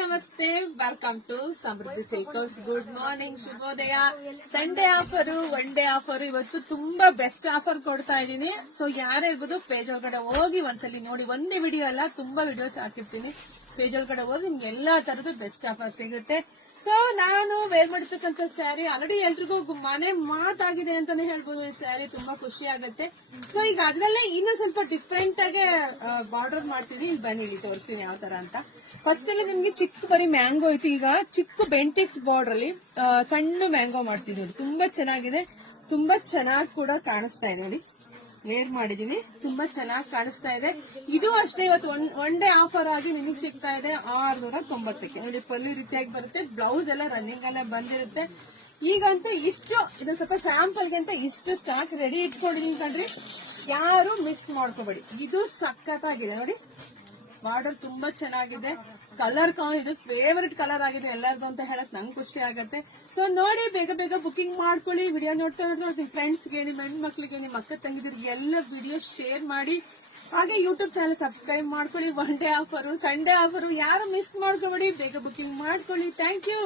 ನಮಸ್ತೆ, welcome to Samruddhi cycles. Good morning, ಶುಭೋದಯ. Sunday offer, one day offer. ಇವತ್ತು ತುಂಬಾ ಬೆಸ್ಟ್ ಆಫರ್ ಕೊಡ್ತಾ ಇದೀನಿ. ಸೊ ಯಾರಿರ್ಬೋದು ಪೇಜ್ ಒಳಗಡೆ ಹೋಗಿ ಒಂದ್ಸಲಿ ನೋಡಿ. ಒಂದೇ ವಿಡಿಯೋ ಅಲ್ಲ, ತುಂಬಾ ವಿಡಿಯೋಸ್ ಹಾಕಿರ್ತೀನಿ. ಪೇಜ್ ಒಳಗಡೆ ಹೋಗಿ ನಿಮ್ಗೆ ಎಲ್ಲಾ ತರದ್ದು ಬೆಸ್ಟ್ ಆಫರ್ ಸಿಗುತ್ತೆ. ಸೊ ನಾನು ವೇರ್ ಮಾಡಿರ್ತಕ್ಕಂಥ ಸ್ಯಾರಿ ಆಲ್ರೆಡಿ ಎಲ್ರಿಗೂ ಮನೆ ಮಾತಾಗಿದೆ ಅಂತಾನೆ ಹೇಳ್ಬೋದು. ಈ ಸ್ಯಾರಿ ತುಂಬಾ ಖುಷಿ ಆಗುತ್ತೆ. ಸೊ ಈಗ ಅದ್ರಲ್ಲೇ ಇನ್ನೂ ಸ್ವಲ್ಪ ಡಿಫ್ರೆಂಟ್ ಆಗಿ ಬಾರ್ಡರ್ ಮಾಡ್ತೀನಿ. ಇಲ್ಲಿ ಬನ್ನಿ, ಇಲ್ಲಿ ತೋರಿಸ್ತೀನಿ ಯಾವ ತರ ಅಂತ. ಫಸ್ಟ್ ಅಲ್ಲಿ ನಿಮ್ಗೆ ಚಿಕ್ಕ ಬರೀ ಮ್ಯಾಂಗೋ ಐತಿ. ಈಗ ಚಿಕ್ಕ ಬೆಂಟಿಕ್ಸ್ ಬಾರ್ಡರ್ ಅಲ್ಲಿ ಸಣ್ಣ ಮ್ಯಾಂಗೋ ಮಾಡ್ತೀನಿ ನೋಡಿ. ತುಂಬಾ ಚೆನ್ನಾಗಿದೆ, ತುಂಬಾ ಚೆನ್ನಾಗಿ ಕೂಡ ಕಾಣಿಸ್ತಾ ಇದೆ ನೋಡಿ. ವೇರ್ ಮಾಡಿದೀನಿ, ತುಂಬಾ ಚೆನ್ನಾಗಿ ಕಾಣಿಸ್ತಾ ಇದೆ. ಇದು ಅಷ್ಟೇ, ಇವತ್ತು ಒನ್ ಡೇ ಆಫರ್ ಆಗಿ ನಿಮಗೆ ಸಿಗ್ತಾ ಇದೆ 690ಕ್ಕೆ ನೋಡಿ. ಪಲ್ಲು ರೀತಿಯಾಗಿ ಬರುತ್ತೆ, ಬ್ಲೌಸ್ ಎಲ್ಲ ರನ್ನಿಂಗ್ ಎಲ್ಲ ಬಂದಿರುತ್ತೆ. ಈಗಂತೂ ಇಷ್ಟು, ಇದು ಸ್ವಲ್ಪ ಸ್ಯಾಂಪಲ್ಗೆ ಅಂತ ಇಷ್ಟು ಸ್ಟಾಕ್ ರೆಡಿ ಇಟ್ಕೊಂಡಿದೀನಿ ಕಣ್ರಿ. ಯಾರು ಮಿಸ್ ಮಾಡ್ಕೋಬೇಡಿ. ಇದು ಸಖತ್ತಾಗಿದೆ ನೋಡಿ. ಬಾರ್ಡರ್ ತುಂಬಾ ಚೆನ್ನಾಗಿದೆ. ಕಲರ್ ಇದು ಫೇವರಿಟ್ ಕಲರ್ ಆಗಿದೆ ಎಲ್ಲರದು ಅಂತ ಹೇಳಕ್ ನಂಗೆ ಖುಷಿ ಆಗತ್ತೆ. ಸೊ ನೋಡಿ, ಬೇಗ ಬೇಗ ಬುಕಿಂಗ್ ಮಾಡ್ಕೊಳ್ಳಿ. ವಿಡಿಯೋ ನೋಡ್ತಾ ನಿಮ್ ಫ್ರೆಂಡ್ಸ್ಗೆ, ನಿಮ್ ಹೆಣ್ಮಕ್ಳಿಗೆ, ನಿಮ್ ಅಕ್ಕ ತಂಗಿದಿರಿಗೆ ಎಲ್ಲ ವಿಡಿಯೋ ಶೇರ್ ಮಾಡಿ. ಹಾಗೆ ಯೂಟ್ಯೂಬ್ ಚಾನಲ್ ಸಬ್ಸ್ಕ್ರೈಬ್ ಮಾಡ್ಕೊಳ್ಳಿ. One day offer, Sunday offer ಯಾರು ಮಿಸ್ ಮಾಡ್ಕೋಬೇಡಿ. ಬೇಗ ಬುಕಿಂಗ್ ಮಾಡ್ಕೊಳ್ಳಿ. Thank you.